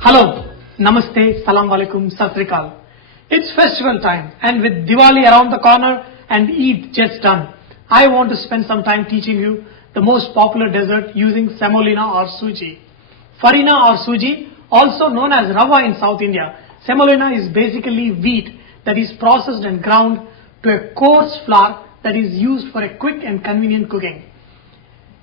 Hello, Namaste, Salam Alaikum, Sat Sri Akal. It's festival time, and with Diwali around the corner and Eid just done, I want to spend some time teaching you the most popular dessert using semolina or suji. Farina or suji, also known as Rava in South India. Semolina is basically wheat that is processed and ground to a coarse flour that is used for a quick and convenient cooking.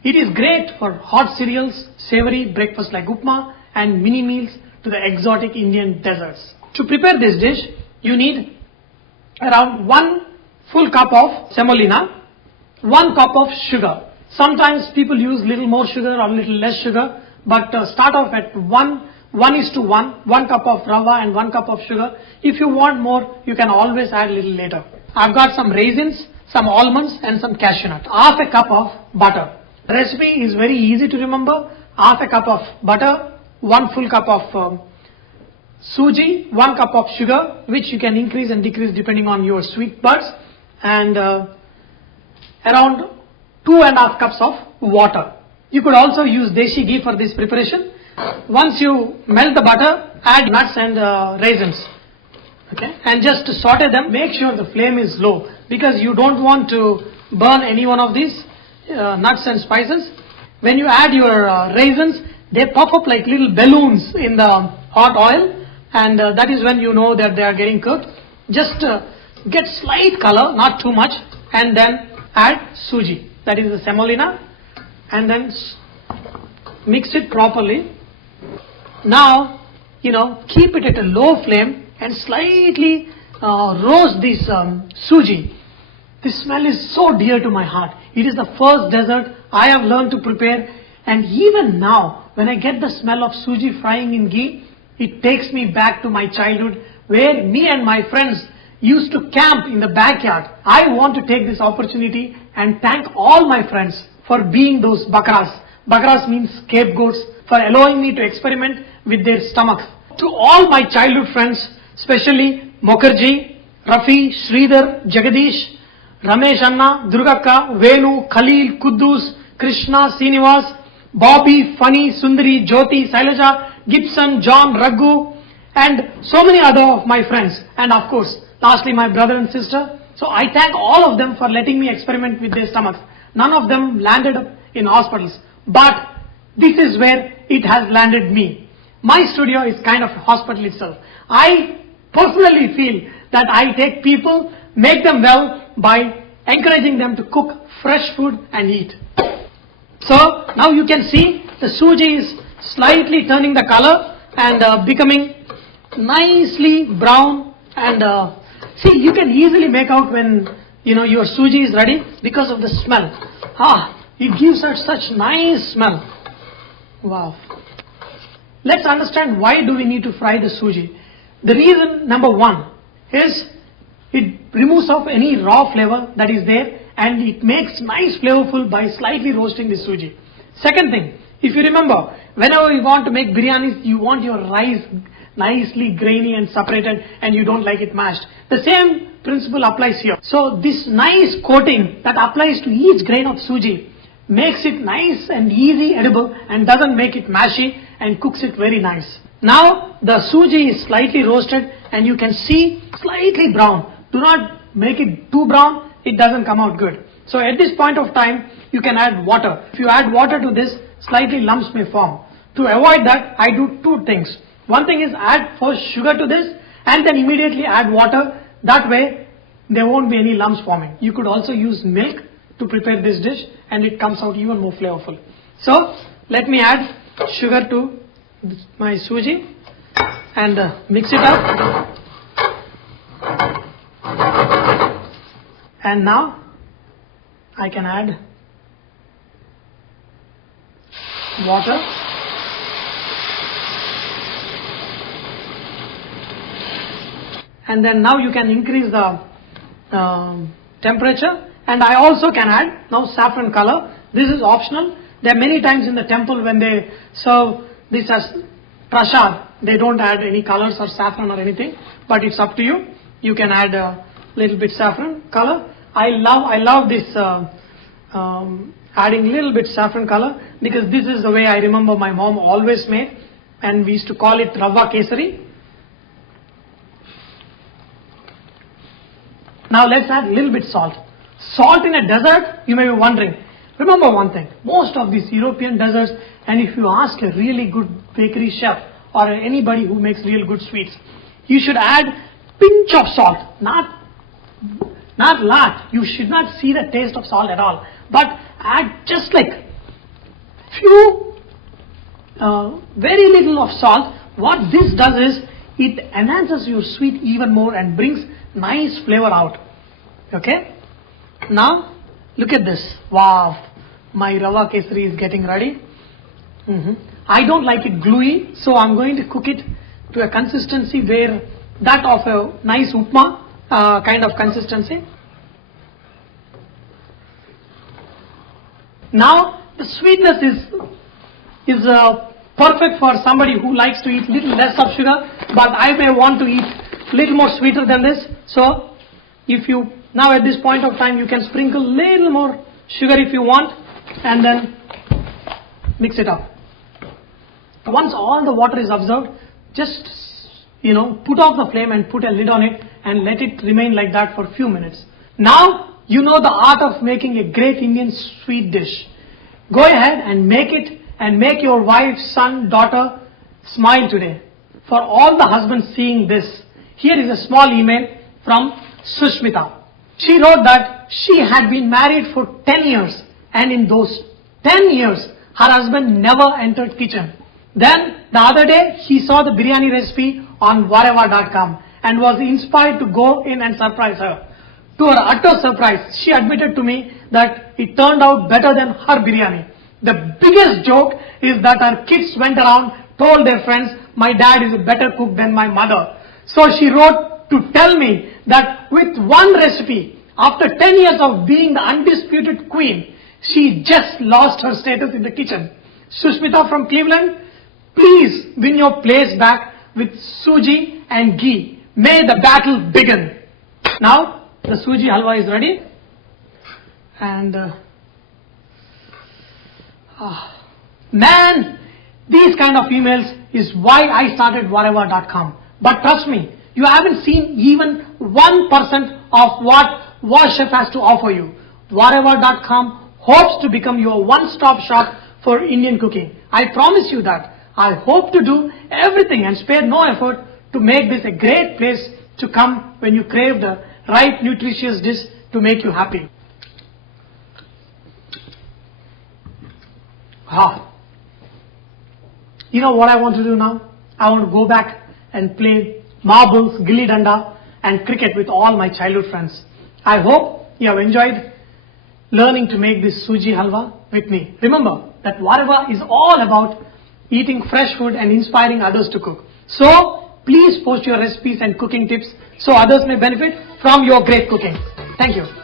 It is great for hot cereals, savory breakfast like upma, and mini meals to the exotic Indian desserts. To prepare this dish, you need around 1 full cup of semolina, 1 cup of sugar. Sometimes people use little more sugar or little less sugar, but start off at 1:1, 1 cup of rava and 1 cup of sugar. If you want more, you can always add a little later. I've got some raisins, some almonds and some cashew nut. Half a cup of butter. The recipe is very easy to remember. Half a cup of butter, 1 full cup of suji, 1 cup of sugar, which you can increase and decrease depending on your sweet buds, and around 2.5 cups of water. You could also use deshi ghee for this preparation. Once you melt the butter, add nuts and raisins. Okay, and just to saute them, make sure the flame is low because you don't want to burn any one of these nuts and spices. When you add your raisins, they pop up like little balloons in the hot oil, and that is when you know that they are getting cooked. Just get slight color, not too much, and then add suji, that is the semolina, and then mix it properly. Now, keep it at a low flame and slightly roast this suji. This smell is so dear to my heart. It is the first dessert I have learned to prepare, and even now, when I get the smell of suji frying in ghee, it takes me back to my childhood where me and my friends used to camp in the backyard. I want to take this opportunity and thank all my friends for being those bakras. Bakras means scapegoats, for allowing me to experiment with their stomachs. To all my childhood friends, especially Mukherjee, Rafi, Sridhar, Jagadish, Ramesh Anna, Durgakka, Venu, Khalil, Kuddus, Krishna, Srinivas, Bobby, Funny, Sundari, Jyoti, Sailaja, Gibson, John, Raghu, and so many other of my friends. And of course, lastly my brother and sister. So I thank all of them for letting me experiment with their stomachs. None of them landed up in hospitals. But this is where it has landed me. My studio is kind of a hospital itself. I personally feel that I take people, make them well by encouraging them to cook fresh food and eat. So now you can see the suji is slightly turning the color and becoming nicely brown, and see, you can easily make out when your suji is ready because of the smell. It gives out such nice smell. Wow. Let's understand why do we need to fry the suji. The reason number 1 is it removes off any raw flavor that is there, and it makes nice flavorful by slightly roasting the suji. Second thing, if you remember, whenever you want to make biryanis, you want your rice nicely grainy and separated, and you don't like it mashed. The same principle applies here. So this nice coating that applies to each grain of suji makes it nice and easy edible and doesn't make it mashy and cooks it very nice. Now the suji is slightly roasted and you can see slightly brown. Do not make it too brown, it doesn't come out good. So at this point of time, you can add water. If you add water to this, slightly lumps may form. To avoid that, I do 2 things. One thing is add first sugar to this and then immediately add water. That way, there won't be any lumps forming. You could also use milk to prepare this dish and it comes out even more flavorful. So, let me add sugar to my suji and mix it up. And now, I can add water. And then now you can increase the temperature, and I also can add now saffron color. This is optional. There are many times in the temple when they serve this as prasad, they don't add any colors or saffron or anything, but it's up to you. You can add a little bit saffron color. I love this adding little bit saffron color, because this is the way I remember my mom always made, and we used to call it Rava Kesari. Now let's add a little bit salt. Salt in a dessert, you may be wondering. Remember one thing, most of these European desserts, and if you ask a really good bakery chef or anybody who makes real good sweets, you should add pinch of salt, not lot. You should not see the taste of salt at all, but add just like few, very little of salt. What this does is, it enhances your sweet even more and brings nice flavor out. Okay? Now, look at this. Wow, my Rava Kesari is getting ready. I don't like it gluey, so I'm going to cook it to a consistency where that of a nice upma kind of consistency. Now, the sweetness is perfect for somebody who likes to eat little less of sugar, but I may want to eat little more sweeter than this. So, if you now at this point of time, you can sprinkle little more sugar if you want, and then mix it up. Once all the water is absorbed, just put off the flame and put a lid on it and let it remain like that for a few minutes. Now you know the art of making a great Indian sweet dish. Go ahead and make it, and make your wife, son, daughter smile today. For all the husbands seeing this, here is a small email from Sushmita. She wrote that she had been married for 10 years, and in those 10 years her husband never entered kitchen. Then the other day he saw the biryani recipe on VahRehVah.com and was inspired to go in and surprise her. To her utter surprise, she admitted to me that it turned out better than her biryani. The biggest joke is that her kids went around, told their friends, my dad is a better cook than my mother. So she wrote to tell me that with one recipe, after 10 years of being the undisputed queen, she just lost her status in the kitchen. Sushmita from Cleveland, please win your place back with Sooji and Ghee. May the battle begin. Now, the Sooji Halwa is ready. And, man, these kind of emails is why I started VahRehVah.com. But trust me, you haven't seen even 1% of what VahChef has to offer you. VahRehVah.com hopes to become your one-stop shop for Indian cooking. I promise you that. I hope to do everything and spare no effort to make this a great place to come when you crave the right nutritious dish to make you happy. You know what I want to do now? I want to go back and play marbles, gilli danda and cricket with all my childhood friends. I hope you have enjoyed learning to make this Sooji Halwa with me. Remember that VahRehVah is all about eating fresh food and inspiring others to cook. So, please post your recipes and cooking tips so others may benefit from your great cooking. Thank you.